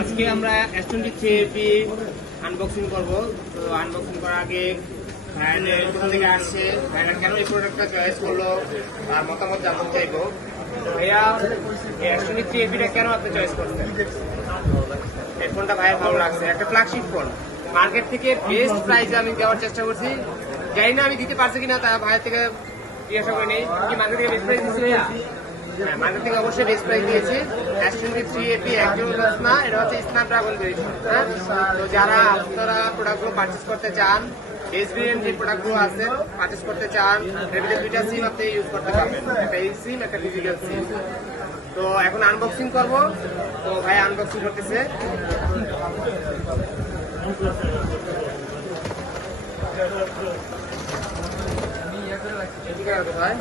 আজকে আমরা S23 unboxing করব। তো আনবক্সিং করার আগে ভাইয়াদের কোথা থেকে আসছে, ভাইয়ারা কেন এই প্রোডাক্টটা চয়েস করলো তার মতামত জানতে চাইবো। ভাইয়া S23 কেন আপনি চয়েস করছেন? এই ফোনটা ভাইয়ের ভালো লাগছে, একটা ফ্ল্যাগশিপ ফোন। মার্কেট থেকে বেস্ট প্রাইসে আমি দেওয়ার চেষ্টা করছি, জানি না আমি দিতে পারছি কিনা, তা ভাইয়ের থেকে জিজ্ঞাসা করে নেই কি মার্কেট থেকে বেস্ট প্রাইস দিচ্ছি ভাইয়া। হ্যাঁ, মার্কেট থেকে অবশ্যই বেস্ট প্রাইস দিয়েছি। S23 একজন না, এটা হচ্ছে স্ন্যাপড্রাগন ভেরিয়েশন। হ্যাঁ, তো যারা আপনারা প্রোডাক্টগুলো পারচেস করতে চান, বেস্ট ভেরিয়েন্ট যে প্রোডাক্টগুলো আছে পারচেস করতে চান, এটাতে দুইটা সিম আপনি ইউজ করতে পারবেন, একটা এই সিম, একটা ডিজিটাল সিম। তো এখন আনবক্সিং করব। তো ভাই আনবক্সিং করতেছে। ভাই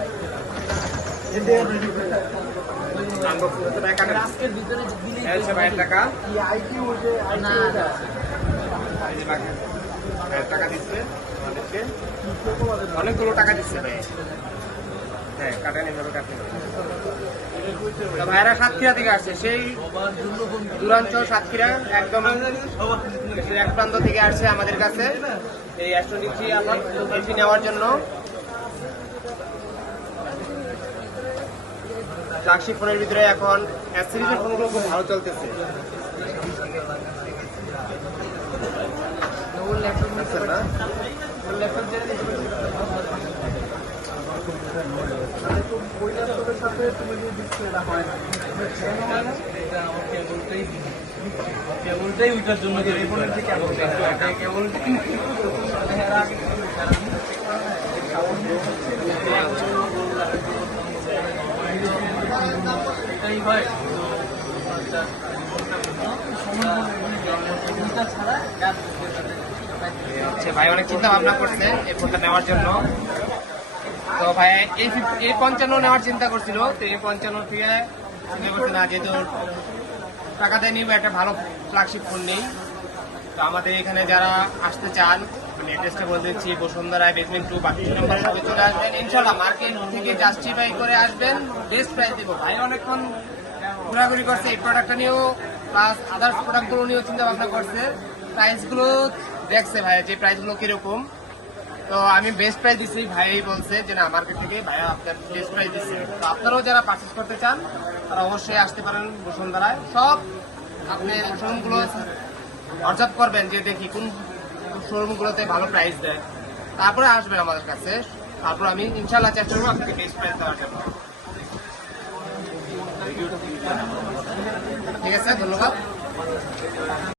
আনবক্সিং করতে টাকা ভাইয়ের টাকা টাকা দিচ্ছে আমাদেরকে, অনেকগুলো টাকা দিচ্ছে ভাই। হ্যাঁ, কাটেন এভাবে কাটেন। ভাইরা সাতক্ষীরা থেকে আসছে, সেই দূরাঞ্চল সাতক্ষীরা একদম এক প্রান্ত থেকে আসছে আমাদের কাছে এই S23 নেওয়ার জন্য। ফ্ল্যাগশিপ ফোনের ভিতরে এখন S সিরিজের ফোনগুলো খুব ভালো চলতেছে। কেবলটাই ওইটার জন্য কেবল এটাই হয় ভাই অনেক চিন্তা ভাবনা করছে এই ফোনটা নেওয়ার জন্য। তো ভাই এই 55 নেওয়ার চিন্তা করছিল, তো এই 55 থেকে চিন্তা করছে না, যেহেতু টাকা দিয়ে নিব, একটা ভালো ফ্ল্যাগশিপ ফোন নেই। তো আমাদের এখানে যারা আসতে চান, আমি অ্যাড্রেসটা বলে দিচ্ছি, বসুন্ধরায় বেসমেন্ট 2 বাকি নম্বর সবে চলে আসবেন ইনশাল্লাহ। মার্কেট থেকে জাস্টিফাই করে আসবেন, বেস্ট প্রাইস দেবো। ভাই অনেকক্ষণ ঘোরাঘুরি করছে এই প্রোডাক্টটা নিয়েও, প্লাস আদার্স প্রোডাক্টগুলো নিয়েও চিন্তা ভাবনা করছে, প্রাইসগুলো দেখছে ভাই যে প্রাইসগুলো কিরকম। তো আমি বেস্ট প্রাইস দিচ্ছি, ভাই বলছে যে না মার্কেট থেকে ভাইয়া আপনার বেস্ট প্রাইস দিচ্ছে। তো আপনারাও যারা পারচেস করতে চান তারা অবশ্যই আসতে পারেন বসুন্ধরায়। সব আপনি শোরুমগুলো অবজার্ভ করবেন যে দেখি কোন শোরুমগুলোতে ভালো প্রাইস দেয়, তারপরে আসবেন আমাদের কাছে। তারপর আমি ইনশাল্লাহ চেষ্টা করবো আপনাকে বেস্ট প্রাইস দেওয়ার জন্য। ঠিক আছে, ধন্যবাদ।